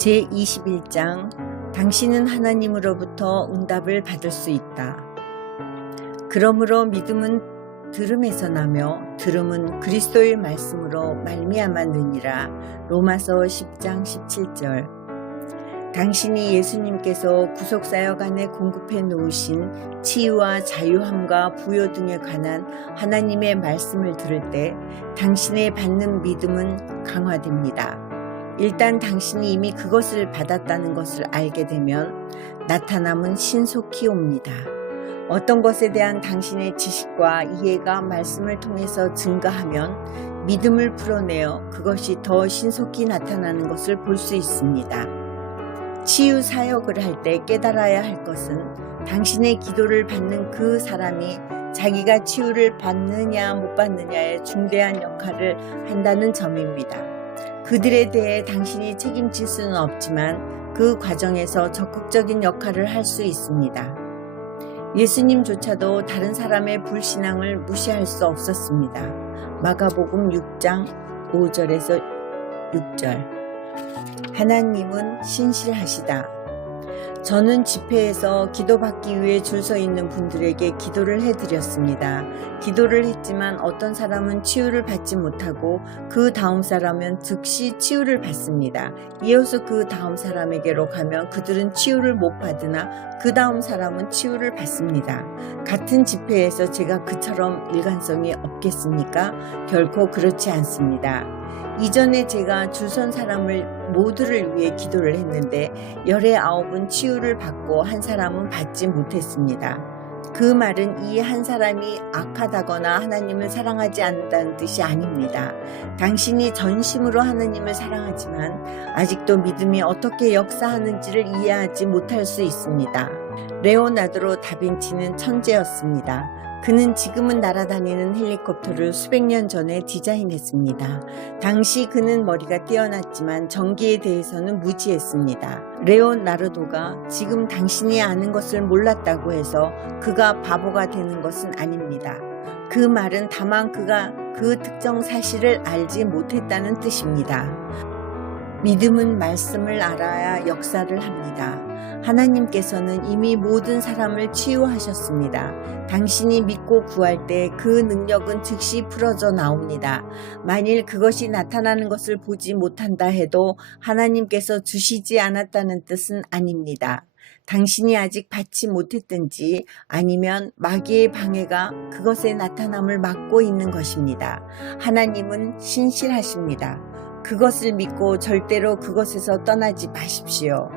제21장 당신은 하나님으로부터 응답을 받을 수 있다. 그러므로 믿음은 들음에서 나며 들음은 그리스도의 말씀으로 말미암았느니라. 로마서 10장 17절. 당신이 예수님께서 구속사역 안에 공급해 놓으신 치유와 자유함과 부요 등에 관한 하나님의 말씀을 들을 때 당신의 받는 믿음은 강화됩니다. 일단 당신이 이미 그것을 받았다는 것을 알게 되면 나타남은 신속히 옵니다. 어떤 것에 대한 당신의 지식과 이해가 말씀을 통해서 증가하면 믿음을 풀어내어 그것이 더 신속히 나타나는 것을 볼 수 있습니다. 치유 사역을 할 때 깨달아야 할 것은 당신의 기도를 받는 그 사람이 자기가 치유를 받느냐 못 받느냐에 중대한 역할을 한다는 점입니다. 그들에 대해 당신이 책임질 수는 없지만 그 과정에서 적극적인 역할을 할 수 있습니다. 예수님조차도 다른 사람의 불신앙을 무시할 수 없었습니다. 마가복음 6장 5절에서 6절. 하나님은 신실하시다. 저는 집회에서 기도받기 위해 줄 서 있는 분들에게 기도를 해드렸습니다. 기도를 했지만 어떤 사람은 치유를 받지 못하고 그 다음 사람은 즉시 치유를 받습니다. 이어서 그 다음 사람에게로 가면 그들은 치유를 못 받으나 그 다음 사람은 치유를 받습니다. 같은 집회에서 제가 그처럼 일관성이 없겠습니까? 결코 그렇지 않습니다. 이전에 제가 줄선 사람을 모두를 위해 기도를 했는데 열의 9은 치유를 받고 한 사람은 받지 못했습니다. 그 말은 이 한 사람이 악하다거나 하나님을 사랑하지 않는다는 뜻이 아닙니다. 당신이 전심으로 하나님을 사랑하지만 아직도 믿음이 어떻게 역사하는지를 이해하지 못할 수 있습니다. 레오나르도 다빈치는 천재였습니다. 그는 지금은 날아다니는 헬리콥터를 수백 년 전에 디자인했습니다. 당시 그는 머리가 뛰어났지만 전기에 대해서는 무지했습니다. 레오나르도가 지금 당신이 아는 것을 몰랐다고 해서 그가 바보가 되는 것은 아닙니다. 그 말은 다만 그가 그 특정 사실을 알지 못했다는 뜻입니다. 믿음은 말씀을 알아야 역사를 합니다. 하나님께서는 이미 모든 사람을 치유하셨습니다. 당신이 믿고 구할 때 그 능력은 즉시 풀어져 나옵니다. 만일 그것이 나타나는 것을 보지 못한다 해도 하나님께서 주시지 않았다는 뜻은 아닙니다. 당신이 아직 받지 못했든지 아니면 마귀의 방해가 그것의 나타남을 막고 있는 것입니다. 하나님은 신실하십니다. 그것을 믿고 절대로 그것에서 떠나지 마십시오.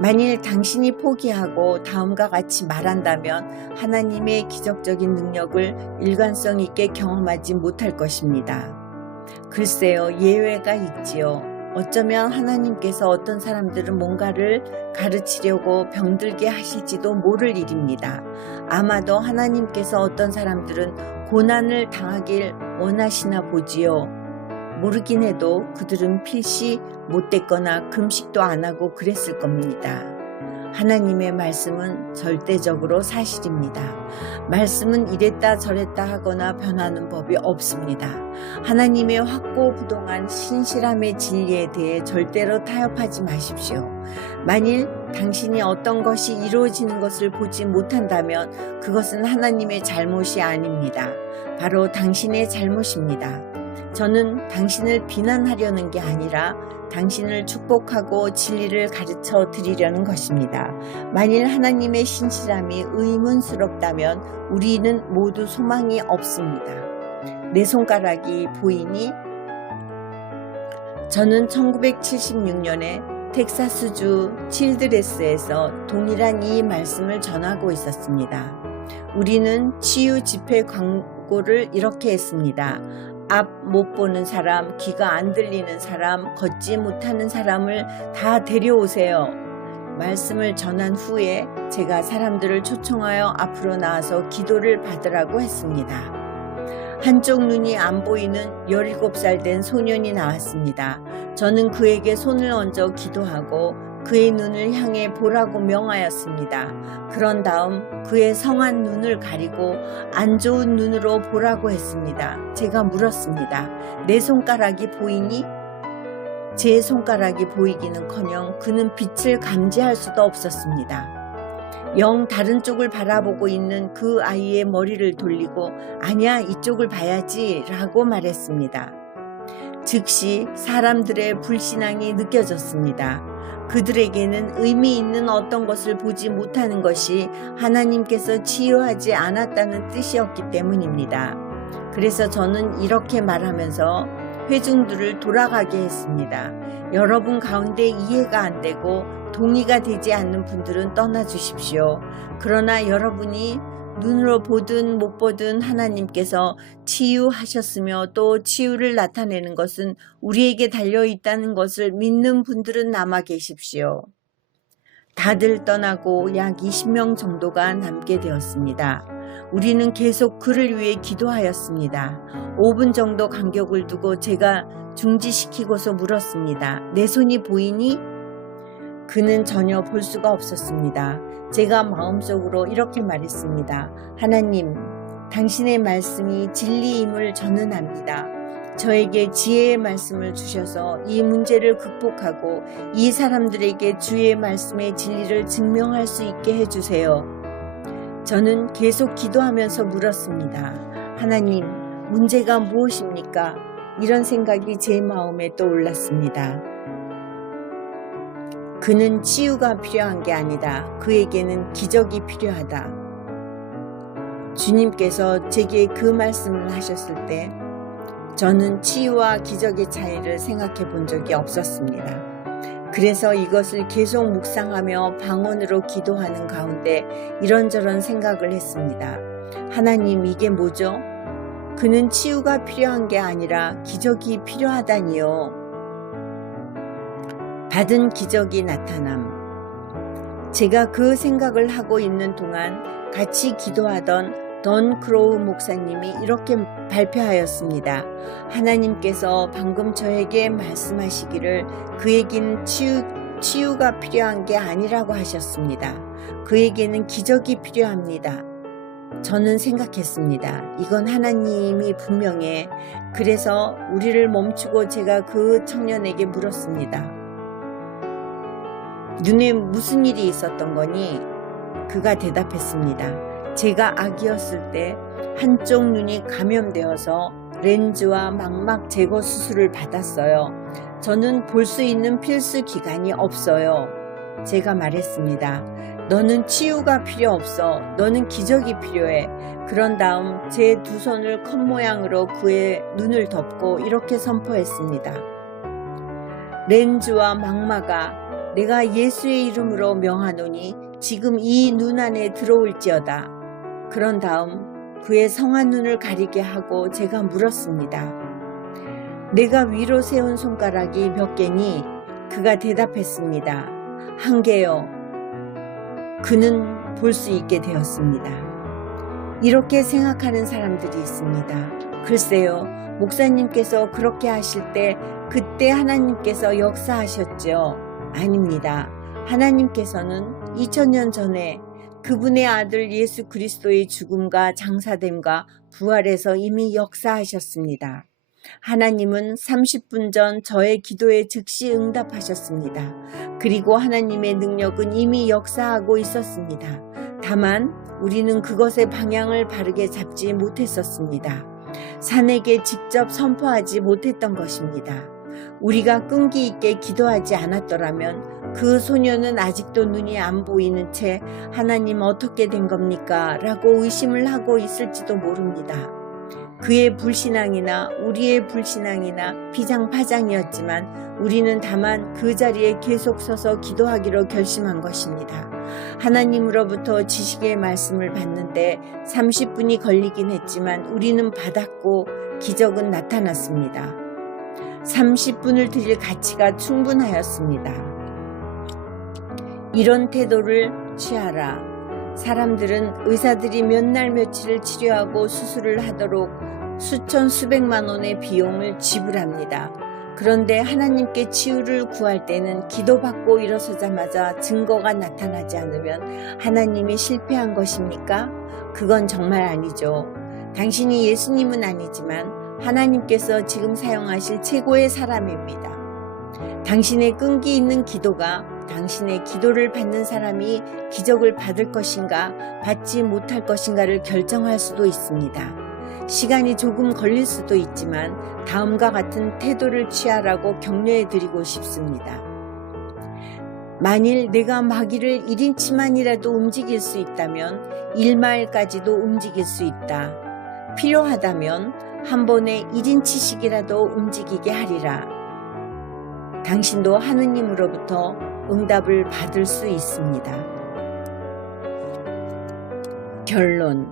만일 당신이 포기하고 다음과 같이 말한다면 하나님의 기적적인 능력을 일관성 있게 경험하지 못할 것입니다. 글쎄요, 예외가 있지요. 어쩌면 하나님께서 어떤 사람들은 뭔가를 가르치려고 병들게 하실지도 모를 일입니다. 아마도 하나님께서 어떤 사람들은 고난을 당하길 원하시나 보지요. 모르긴 해도 그들은 필시 못됐거나 금식도 안 하고 그랬을 겁니다. 하나님의 말씀은 절대적으로 사실입니다. 말씀은 이랬다 저랬다 하거나 변하는 법이 없습니다. 하나님의 확고부동한 신실함의 진리에 대해 절대로 타협하지 마십시오. 만일 당신이 어떤 것이 이루어지는 것을 보지 못한다면 그것은 하나님의 잘못이 아닙니다. 바로 당신의 잘못입니다. 저는 당신을 비난하려는 게 아니라 당신을 축복하고 진리를 가르쳐 드리려는 것입니다. 만일 하나님의 신실함이 의문스럽다면 우리는 모두 소망이 없습니다. 내 손가락이 보이니? 저는 1976년에 텍사스주 칠드레스에서 동일한 이 말씀을 전하고 있었습니다. 우리는 치유 집회 광고를 이렇게 했습니다. 앞 못 보는 사람, 귀가 안 들리는 사람, 걷지 못하는 사람을 다 데려오세요. 말씀을 전한 후에 제가 사람들을 초청하여 앞으로 나와서 기도를 받으라고 했습니다. 한쪽 눈이 안 보이는 17살 된 소년이 나왔습니다. 저는 그에게 손을 얹어 기도하고 그의 눈을 향해 보라고 명하였습니다. 그런 다음 그의 성한 눈을 가리고 안 좋은 눈으로 보라고 했습니다. 제가 물었습니다. 내 손가락이 보이니? 제 손가락이 보이기는커녕 그는 빛을 감지할 수도 없었습니다. 영 다른 쪽을 바라보고 있는 그 아이의 머리를 돌리고 아니야 이쪽을 봐야지 라고 말했습니다. 즉시 사람들의 불신앙이 느껴졌습니다. 그들에게는 의미 있는 어떤 것을 보지 못하는 것이 하나님께서 치유하지 않았다는 뜻이었기 때문입니다. 그래서 저는 이렇게 말하면서 회중들을 돌아가게 했습니다. 여러분 가운데 이해가 안 되고 동의가 되지 않는 분들은 떠나주십시오. 그러나 여러분이 눈으로 보든 못 보든 하나님께서 치유하셨으며 또 치유를 나타내는 것은 우리에게 달려있다는 것을 믿는 분들은 남아 계십시오. 다들 떠나고 약 20명 정도가 남게 되었습니다. 우리는 계속 그를 위해 기도하였습니다. 5분 정도 간격을 두고 제가 중지시키고서 물었습니다. 내 손이 보이니? 그는 전혀 볼 수가 없었습니다. 제가 마음속으로 이렇게 말했습니다. 하나님, 당신의 말씀이 진리임을 저는 압니다. 저에게 지혜의 말씀을 주셔서 이 문제를 극복하고 이 사람들에게 주의 말씀의 진리를 증명할 수 있게 해주세요. 저는 계속 기도하면서 물었습니다. 하나님, 문제가 무엇입니까? 이런 생각이 제 마음에 떠올랐습니다. 그는 치유가 필요한 게 아니다. 그에게는 기적이 필요하다. 주님께서 제게 그 말씀을 하셨을 때 저는 치유와 기적의 차이를 생각해 본 적이 없었습니다. 그래서 이것을 계속 묵상하며 방언으로 기도하는 가운데 이런저런 생각을 했습니다. 하나님, 이게 뭐죠? 그는 치유가 필요한 게 아니라 기적이 필요하다니요. 받은 기적이 나타남. 제가 그 생각을 하고 있는 동안 같이 기도하던 던 크로우 목사님이 이렇게 발표하였습니다. 하나님께서 방금 저에게 말씀하시기를 그에게는 치유가 필요한 게 아니라고 하셨습니다. 그에게는 기적이 필요합니다. 저는 생각했습니다. 이건 하나님이 분명해. 그래서 우리를 멈추고 제가 그 청년에게 물었습니다. 눈에 무슨 일이 있었던 거니? 그가 대답했습니다. 제가 아기였을 때 한쪽 눈이 감염되어서 렌즈와 망막 제거 수술을 받았어요. 저는 볼 수 있는 필수 기관이 없어요. 제가 말했습니다. 너는 치유가 필요 없어. 너는 기적이 필요해. 그런 다음 제 두 손을 컵 모양으로 그의 눈을 덮고 이렇게 선포했습니다. 렌즈와 망마가 내가 예수의 이름으로 명하노니 지금 이 눈 안에 들어올지어다. 그런 다음 그의 성한 눈을 가리게 하고 제가 물었습니다. 내가 위로 세운 손가락이 몇 개니? 그가 대답했습니다. 1개요. 그는 볼 수 있게 되었습니다. 이렇게 생각하는 사람들이 있습니다. 글쎄요, 목사님께서 그렇게 하실 때 그때 하나님께서 역사하셨죠? 아닙니다. 하나님께서는 2000년 전에 그분의 아들 예수 그리스도의 죽음과 장사됨과 부활에서 이미 역사하셨습니다. 하나님은 30분 전 저의 기도에 즉시 응답하셨습니다. 그리고 하나님의 능력은 이미 역사하고 있었습니다. 다만 우리는 그것의 방향을 바르게 잡지 못했었습니다. 산에게 직접 선포하지 못했던 것입니다. 우리가 끈기 있게 기도하지 않았더라면 그 소녀는 아직도 눈이 안 보이는 채 하나님 어떻게 된 겁니까? 라고 의심을 하고 있을지도 모릅니다. 그의 불신앙이나 우리의 불신앙이나 피장파장이었지만 우리는 다만 그 자리에 계속 서서 기도하기로 결심한 것입니다. 하나님으로부터 지식의 말씀을 받는데 30분이 걸리긴 했지만 우리는 받았고 기적은 나타났습니다. 30분을 드릴 가치가 충분하였습니다. 이런 태도를 취하라. 사람들은 의사들이 몇 날 며칠을 치료하고 수술을 하도록 수천 수백만 원의 비용을 지불합니다. 그런데 하나님께 치유를 구할 때는 기도받고 일어서자마자 증거가 나타나지 않으면 하나님이 실패한 것입니까? 그건 정말 아니죠. 당신이 예수님은 아니지만 하나님께서 지금 사용하실 최고의 사람입니다. 당신의 끈기 있는 기도가 당신의 기도를 받는 사람이 기적을 받을 것인가 받지 못할 것인가를 결정할 수도 있습니다. 시간이 조금 걸릴 수도 있지만 다음과 같은 태도를 취하라고 격려해 드리고 싶습니다. 만일 내가 마귀를 1인치만이라도 움직일 수 있다면 1마일까지도 움직일 수 있다. 필요하다면 한 번에 1인치씩이라도 움직이게 하리라. 당신도 하느님으로부터 응답을 받을 수 있습니다. 결론.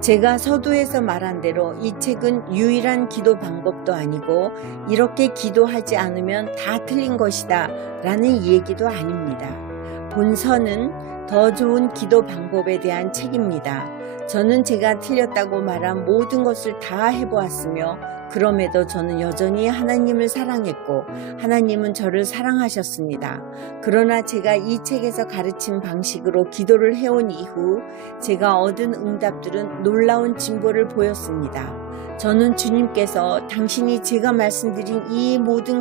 제가 서두에서 말한 대로 이 책은 유일한 기도 방법도 아니고 이렇게 기도하지 않으면 다 틀린 것이다 라는 얘기도 아닙니다. 본서는 더 좋은 기도 방법에 대한 책입니다. 저는 제가 틀렸다고 말한 모든 것을 다 해보았으며 그럼에도 저는 여전히 하나님을 사랑했고 하나님은 저를 사랑하셨습니다. 그러나 제가 이 책에서 가르친 방식으로 기도를 해온 이후 제가 얻은 응답들은 놀라운 진보를 보였습니다. 저는 주님께서 당신이 제가 말씀드린 이 모든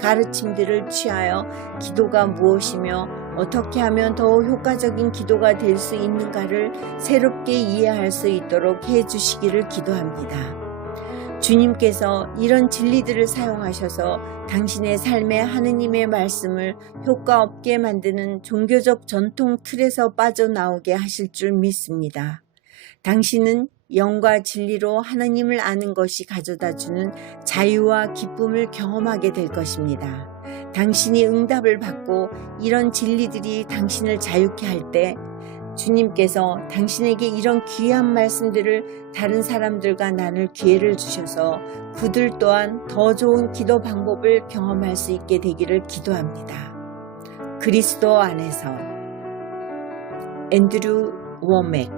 가르침들을 취하여 기도가 무엇이며 어떻게 하면 더 효과적인 기도가 될 수 있는가를 새롭게 이해할 수 있도록 해주시기를 기도합니다. 주님께서 이런 진리들을 사용하셔서 당신의 삶에 하느님의 말씀을 효과 없게 만드는 종교적 전통 틀에서 빠져나오게 하실 줄 믿습니다. 당신은 영과 진리로 하나님을 아는 것이 가져다주는 자유와 기쁨을 경험하게 될 것입니다. 당신이 응답을 받고 이런 진리들이 당신을 자유케 할 때 주님께서 당신에게 이런 귀한 말씀들을 다른 사람들과 나눌 기회를 주셔서 그들 또한 더 좋은 기도 방법을 경험할 수 있게 되기를 기도합니다. 그리스도 안에서 앤드류 워맥